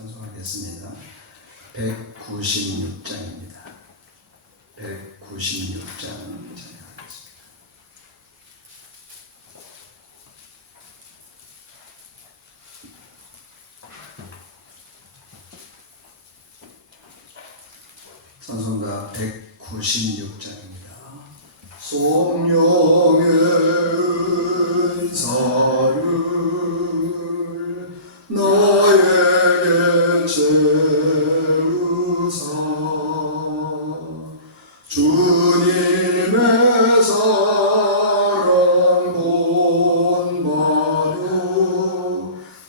찬송하겠습니다. 196장입니다. 196장 찬양하겠습니다. 찬송가 196장입니다. 성령의 은사를 나에게 채우사 주님의 사랑 본받아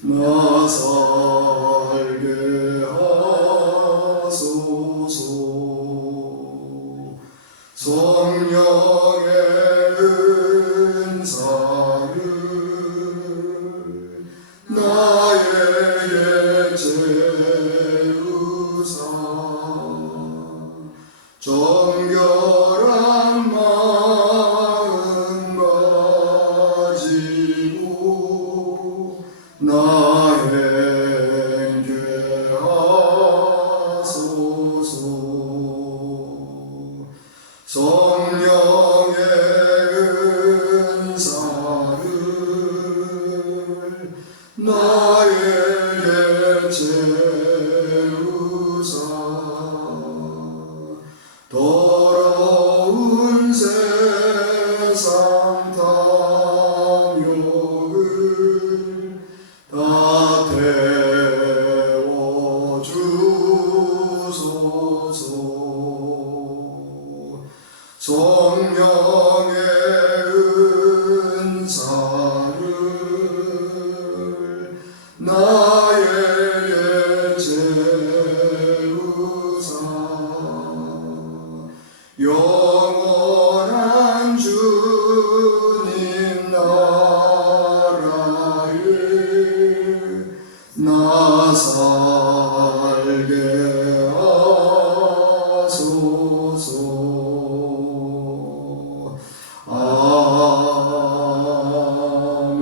나 살게 하소서. 성령의 은사를 나에게 채우사 정결한 마음 가지고 나 행케 하소서. 성령의 은사를 나에게 채우사 더러운 세상 탐욕을 다 태워주소서. 성령의 은사를 나에게 채우사 영원한 주님 나라에 나 살게 하소서. 아멘.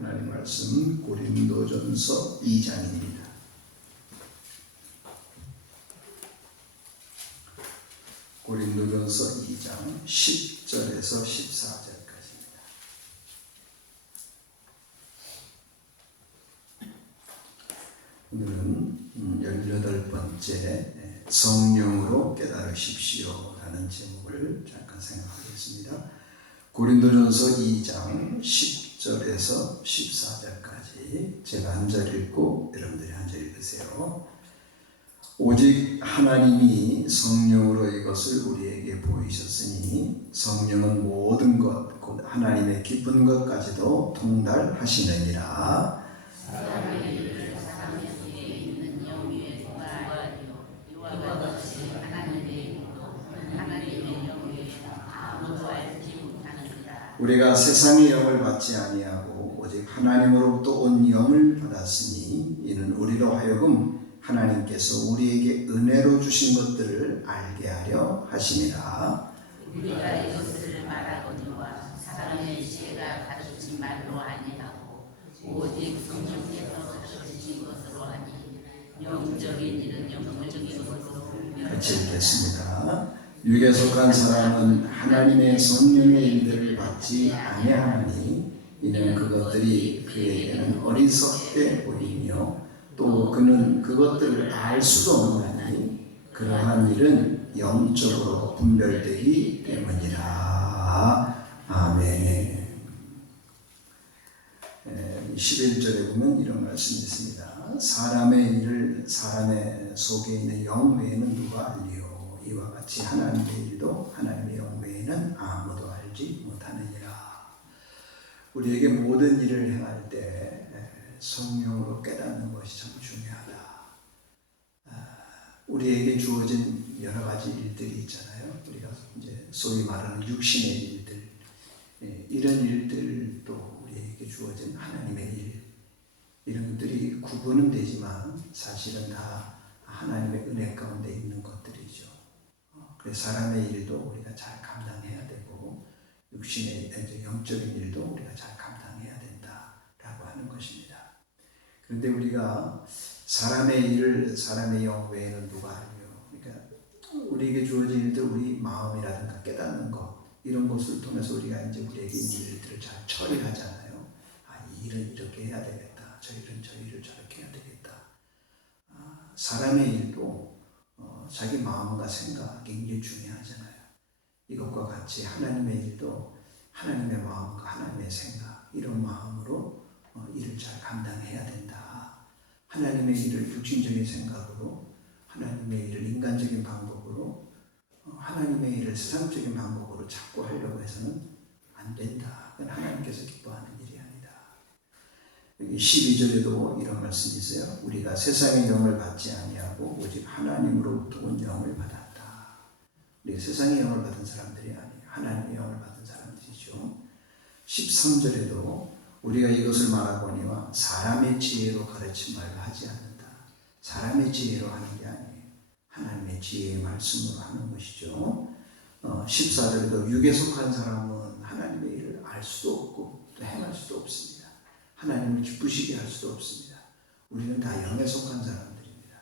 하나님 말씀 고린도전서 2장입니다. 고린도전서 2장 10절에서 14절까지입니다. 오늘은 18번째 성령으로 깨달으십시오 라는 제목을 잠깐 생각하겠습니다. 고린도전서 2장 10절에서 14절까지 제가 한 절 읽고 여러분들이 한 절 읽으세요. 오직 하나님이 성령으로 이것을 우리에게 보이셨으니 성령은 모든 것 곧 하나님의 기쁜 것까지도 통달하시느니라. 우리가 세상의 영을 받지 아니하고 오직 하나님으로부터 온 영을 받았으니 이는 우리로 하여금 하나님께서 우리에게 은혜로 주신 것들을 알게 하려 하심이라. 우리가 이것을 말하거니와 사람의 지혜가 가르친 말로 아니하고 오직 성령께서 가르치신 것으로 하니 영적인 일은 영적인 것으로 같이 읽겠습니다. 육에 속한 사람은 하나님의 성령의 일들을 받지 아니하나니 이는 그것들이 그에게는 어리석게 보이며 또 그는 그것들을 알 수도 없나니 그러한 일은 영적으로 분별되기 때문이라. 아멘. 11절에 보면 이런 말씀이 있습니다. 사람의 일을 사람의 속에 있는 영 외에는 누가 알리요. 이와 같이 하나님의 일도 하나님의 영 외에는 아무도 알지 못하느니라. 우리에게 모든 일을 행할 때 성령으로 깨닫는 것이 참 중요하다. 우리에게 주어진 여러 가지 일들이 있잖아요. 우리가 이제 소위 말하는 육신의 일들, 이런 일들도 우리에게 주어진 하나님의 일, 이런 것들이 구분은 되지만 사실은 다 하나님의 은혜 가운데 있는 것들이죠. 그래서 사람의 일도 우리가 잘 감당해야 되고 육신의 영적인 일도 우리가 잘 감당해야 된다라고 하는 것입니다. 그런데 우리가 사람의 일을 사람의 영 외에는 누가 하리요? 그러니까 우리에게 주어진 일들, 우리 마음이라든가 깨닫는 것, 이런 것을 통해서 우리가 이제 우리에게 있는 일들을 잘 처리하잖아요. 아, 이 일은 이렇게 해야 되겠다. 저 일은 저 일을 저렇게 해야 되겠다. 사람의 일도 자기 마음과 생각이 굉장히 중요하잖아요. 이것과 같이 하나님의 일도 하나님의 마음과 하나님의 생각, 이런 마음으로 일을 잘 감당해야 된다. 하나님의 일을 육신적인 생각으로, 하나님의 일을 인간적인 방법으로, 하나님의 일을 세상적인 방법으로 자꾸 하려고 해서는 안 된다. 그건 하나님께서 기뻐하는 일이 아니다. 여기 12절에도 이런 말씀이 있어요. 우리가 세상의 영을 받지 아니하고 오직 하나님으로부터 온 영을 받았다. 우리 세상의 영을 받은 사람들이 아니에요. 하나님의 영을 받은 사람들이죠. 13절에도 우리가 이것을 말하거니와 사람의 지혜로 가르친 말로 하지 않는다. 사람의 지혜로 하는 게 아니에요. 하나님의 지혜의 말씀으로 하는 것이죠. 14절에도 육에 속한 사람은 하나님의 일을 알 수도 없고 또 행할 수도 없습니다. 하나님을 기쁘시게 할 수도 없습니다. 우리는 다 영에 속한 사람들입니다.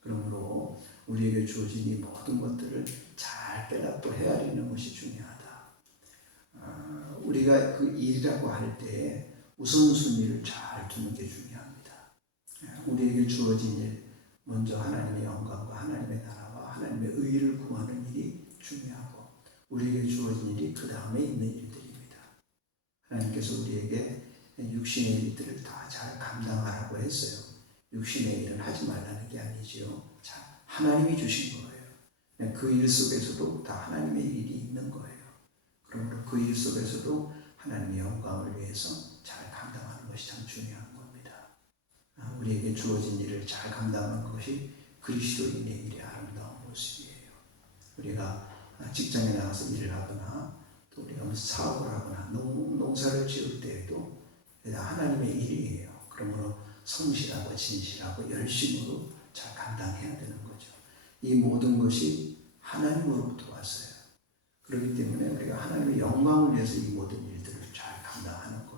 그러므로 우리에게 주어진 이 모든 것들을 잘 깨닫고 헤아리는 것이 중요하다. 우리가 그 일이라고 할 때 우선순위를 잘 두는 게 중요합니다. 우리에게 주어진 일, 먼저 하나님의 영광과 하나님의 나라와 하나님의 의를 구하는 일이 중요하고, 우리에게 주어진 일이 그 다음에 있는 일들입니다. 하나님께서 우리에게 육신의 일들을 다 잘 감당하라고 했어요. 육신의 일은 하지 말라는 게 아니지요. 자, 하나님이 주신 거예요. 그 일 속에서도 다 하나님의 일이 있는 거예요. 그러므로 그 일 속에서도 하나님의 영광을 위해서 잘 감당하는 것이 참 중요한 겁니다. 우리에게 주어진 일을 잘 감당하는 것이 그리스도인의 일의 아름다운 모습이에요. 우리가 직장에 나가서 일을 하거나 또 우리가 무슨 사업을 하거나 농사를 지을 때에도 하나님의 일이에요. 그러므로 성실하고 진실하고 열심으로 잘 감당해야 되는 거죠. 이 모든 것이 하나님으로부터 왔어요. 그렇기 때문에 우리가 하나님의 영광을 위해서 이 모든 일들을 잘 감당하는 거예요.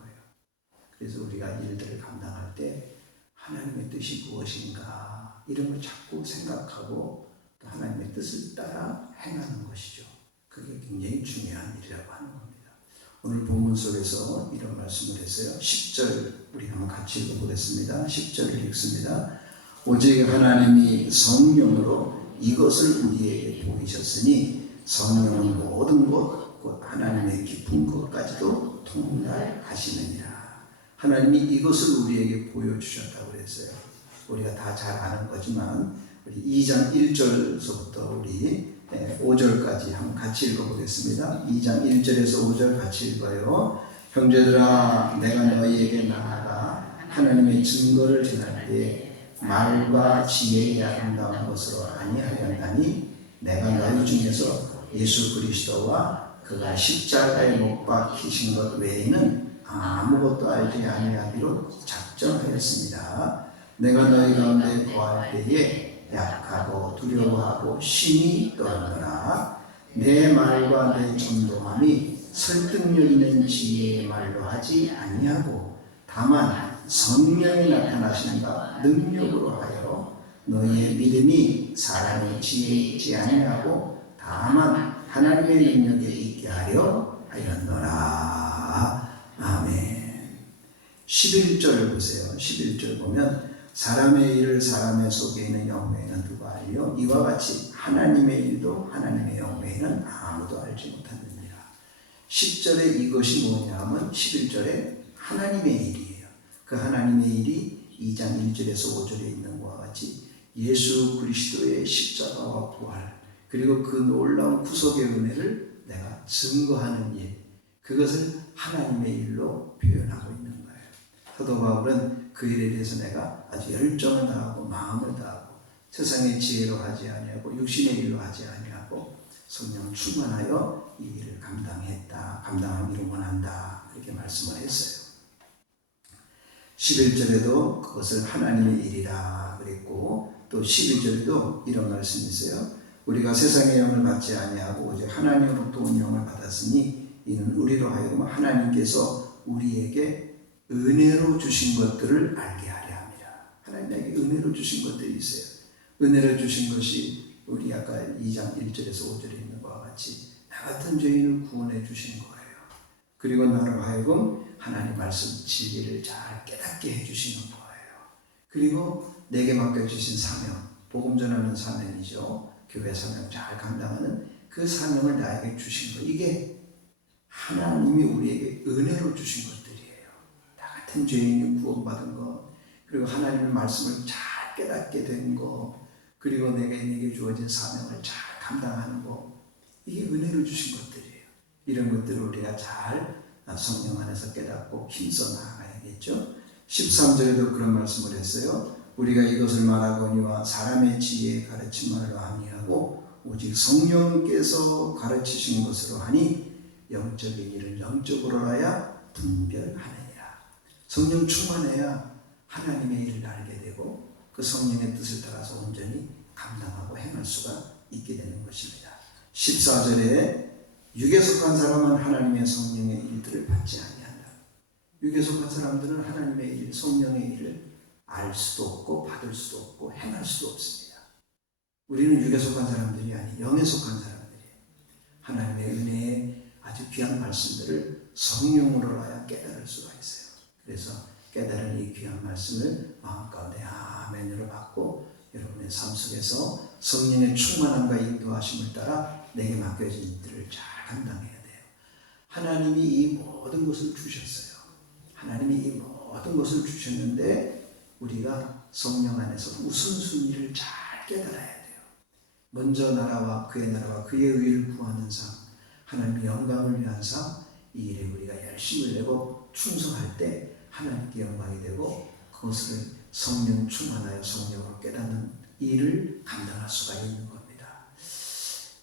그래서 우리가 일들을 감당할 때 하나님의 뜻이 무엇인가 이런 걸 자꾸 생각하고 또 하나님의 뜻을 따라 행하는 것이죠. 그게 굉장히 중요한 일이라고 하는 겁니다. 오늘 본문 속에서 이런 말씀을 했어요. 10절 우리 한번 같이 읽어보겠습니다. 10절을 읽습니다. 오직 하나님이 성령으로 이것을 우리에게 보이셨으니 성령은 모든 것, 곧 하나님의 깊은 것까지도 통달하시느니라. 하나님이 이것을 우리에게 보여주셨다고 그랬어요. 우리가 다 잘 아는 거지만 우리 2장 1절서부터 우리 5절까지 한번 같이 읽어보겠습니다. 2장 1절에서 5절 같이 읽어요. 형제들아, 내가 너희에게 나아가 하나님의 증거를 전할 때 말과 지혜의 아름다운 것으로 아니하였나니 내가 너희 중에서 예수 그리스도와 그가 십자가에 못 박히신 것 외에는 아무것도 알지 아니하기로 작정하였습니다. 내가 너희 가운데 거할 때에 약하고 두려워하고 심히 떨었노라. 내 말과 내 전도함이 설득력 있는 지혜의 말로 하지 아니하고 다만 성령이 나타나시는 바 능력으로 하여 너희의 믿음이 사람의 지혜에 있지 아니하고 다만 하나님의 능력에 있게 하려 하였노라. 아멘. 11절 보세요. 11절 보면 사람의 일을 사람의 속에 있는 영외에는 누가 알리요? 이와 같이 하나님의 일도 하나님의 영외에는 아무도 알지 못하느니라. 10절에 이것이 뭐냐면 11절에 하나님의 일이에요. 그 하나님의 일이 2장 1절에서 5절에 있는 것과 같이 예수 그리스도의 십자가와 부활, 그리고 그 놀라운 구속의 은혜를 내가 증거하는 일, 그것을 하나님의 일로 표현하고 있는 거예요. 사도 바울은 그 일에 대해서 내가 아주 열정을 다하고 마음을 다하고 세상의 지혜로 하지 아니하고 육신의 일로 하지 아니하고 성령 충만하여 이 일을 감당하기를 원한다. 그렇게 말씀을 했어요. 11절에도 그것을 하나님의 일이라 그랬고 또 12절에도 이런 말씀이 있어요. 우리가 세상의 영을 받지 아니하고 오직 하나님으로부터 온 영을 받았으니 이는 우리로 하여금 하나님께서 우리에게 은혜로 주신 것들을 알게 하려 합니다. 하나님에게 은혜로 주신 것들이 있어요. 은혜로 주신 것이 우리 아까 2장 1절에서 5절에 있는 것과 같이 나 같은 죄인을 구원해 주신 거예요. 그리고 나로 하여금 하나님 말씀 진리를 잘 깨닫게 해주시는 거예요. 그리고 내게 맡겨주신 사명, 복음 전하는 사명이죠. 교회 사명 잘 감당하는 그 사명을 나에게 주신 거. 이게 하나님이 우리에게 은혜로 주신 것들이에요. 나 같은 죄인이 구원받은 것, 그리고 하나님의 말씀을 잘 깨닫게 된 것, 그리고 내게 주어진 사명을 잘 감당하는 것, 이게 은혜로 주신 것들이에요. 이런 것들을 우리가 잘 성령 안에서 깨닫고 힘써 나아가야겠죠. 13절에도 그런 말씀을 했어요. 우리가 이것을 말하거니와 사람의 지혜에 가르침말로 아니하고 오직 성령께서 가르치신 것으로 하니 영적인 일을 영적으로 하여 분별하느니라. 성령 충만해야 하나님의 일을 알게 되고 그 성령의 뜻을 따라서 온전히 감당하고 행할 수가 있게 되는 것입니다. 14절에 육에 속한 사람은 하나님의 성령의 일들을 받지 아니한다. 육에 속한 사람들은 하나님의 일, 성령의 일을 알 수도 없고 받을 수도 없고 행할 수도 없습니다. 우리는 육에 속한 사람들이 아니 영에 속한 사람들이에요. 하나님의 은혜의 아주 귀한 말씀들을 성령으로 하여 깨달을 수가 있어요. 그래서 깨달은 이 귀한 말씀을 마음 가운데 아멘으로 받고 여러분의 삶 속에서 성령의 충만함과 인도하심을 따라 내게 맡겨진 일들을 잘 감당해야 돼요. 하나님이 이 모든 것을 주셨어요. 하나님이 이 모든 것을 주셨는데 우리가 성령 안에서 우선순위를 잘 깨달아야 돼요. 먼저 나라와 그의 의를 구하는 삶, 하나님의 영광을 위한 삶, 이 일에 우리가 열심을 내고 충성할 때 하나님께 영광이 되고 그것을 성령 충만하여 성령으로 깨닫는 일을 감당할 수가 있는 겁니다.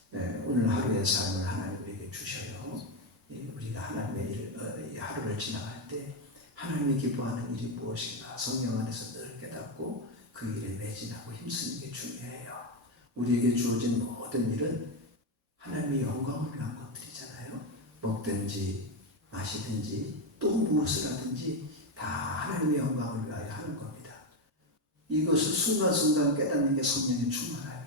네, 오늘 하루의 삶을 하나님 우리에게 주셔요. 우리가 하나님의 일을 하루를 지나갈 때 하나님이 기뻐하는 일이 무엇인가 성령 안에서 늘 깨닫고 그 일에 매진하고 힘쓰는 게 중요해요. 우리에게 주어진 모든 일은 하나님의 영광을 위한 것들이잖아요. 먹든지 마시든지 또 무엇을 하든지 다 하나님의 영광을 위하여 하는 겁니다. 이것을 순간순간 깨닫는 게 성령의 충만함이에요.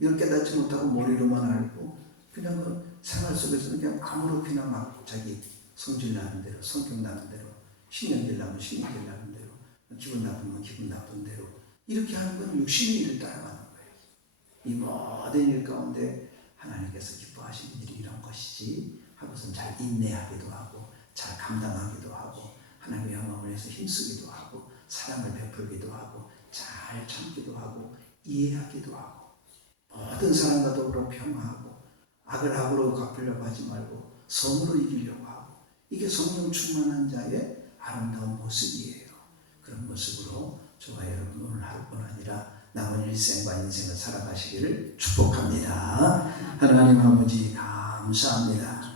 이걸 깨닫지 못하고 머리로만 알고 그냥 그 생활 속에서는 그냥 아무렇게나 막 자기 성질 나는 대로, 성격 나는 대로, 신경질 나면 신경질 나는 대로, 기분 나쁘면 기분 나쁜 대로 이렇게 하는 건 육신의 일을 따라가는 거예요. 이 모든 일 가운데 하나님께서 기뻐하시는 일이 이런 것이지 하고선 잘 인내하기도 하고 잘 감당하기도 하고 하나님의 영광을 위해서 힘쓰기도 하고 사랑을 베풀기도 하고 잘 참기도 하고 이해하기도 하고 모든 사람과 더불어 평화하고 악을 악으로 갚으려고 하지 말고 성으로 이기려고 하고 이게 성령 충만한 자의 아름다운 모습이에요. 그런 모습으로 저와 여러분 오늘 하루뿐 아니라 남은 일생과 인생을 살아가시기를 축복합니다. 하나님 아버지 감사합니다.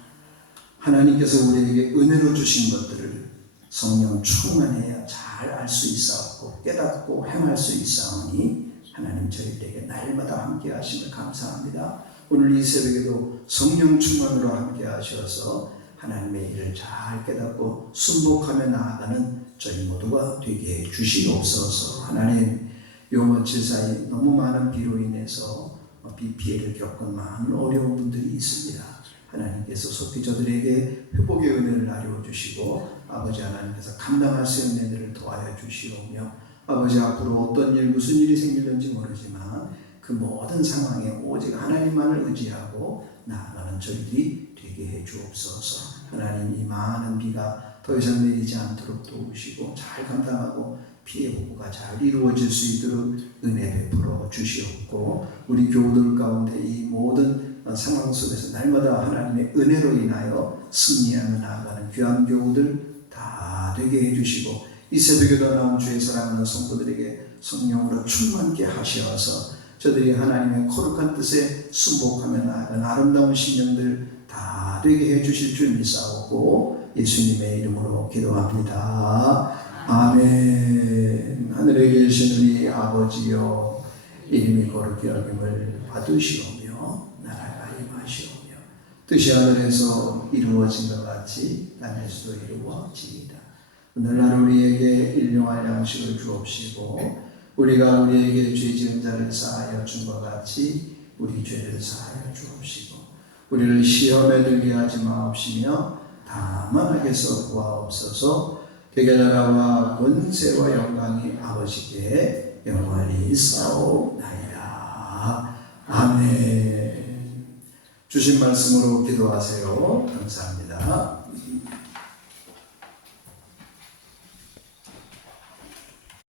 하나님께서 우리에게 은혜로 주신 것들을 성령 충만해야 잘 알 수 있사옵고 깨닫고 행할 수 있사오니 하나님 저희들에게 날마다 함께 하심을 감사합니다. 오늘 이 새벽에도 성령 충만으로 함께 하셔서 하나님의 일을 잘 깨닫고 순복하며 나아가는 저희 모두가 되게 해 주시옵소서. 하나님 요며칠 사이 너무 많은 비로 인해서 비 피해를 겪은 많은 어려운 분들이 있습니다. 하나님께서 속히 저들에게 회복의 은혜를 나누어 주시고 아버지 하나님께서 감당할 수 있는 은혜를 도와여 주시오며 아버지 앞으로 어떤 일 무슨 일이 생길는지 모르지만 그 모든 상황에 오직 하나님만을 의지하고 나아가는 저희들이 되게 해 주옵소서. 하나님 이 많은 비가 더 이상 내리지 않도록 도우시고 잘 감당하고 피해 복구가 잘 이루어질 수 있도록 은혜 베풀어 주시옵고 우리 교우들 가운데 이 모든 상황 속에서 날마다 하나님의 은혜로 인하여 승리하며 나아가는 귀한 교우들 다 되게 해주시고 이 새벽에도 나온 주의 사랑하는 성도들에게 성령으로 충만케 하셔서 저들이 하나님의 거룩한 뜻에 순복하며 나아가는 아름다운 심령들 다 되게 해주실 줄 믿사오고 예수님의 이름으로 기도합니다. 아멘. 하늘에 계신 우리 아버지여 이름이 거룩히 여김을 받으시오며 나라가 임하시오며 뜻이 하늘에서 이루어진 것 같이 땅에서도 이루어지이다. 오늘날 우리에게 일용할 양식을 주옵시고 우리가 우리에게 죄 지은 자를 사하여 준 것 같이 우리 죄를 사하여 주옵시고 우리를 시험에 들게 하지 마옵시며 다만 악에서 구하옵소서. 대개 나라와 권세와 영광이 아버지께 영원히 있사옵나이다. 아멘. 주신 말씀으로 기도하세요. 감사합니다.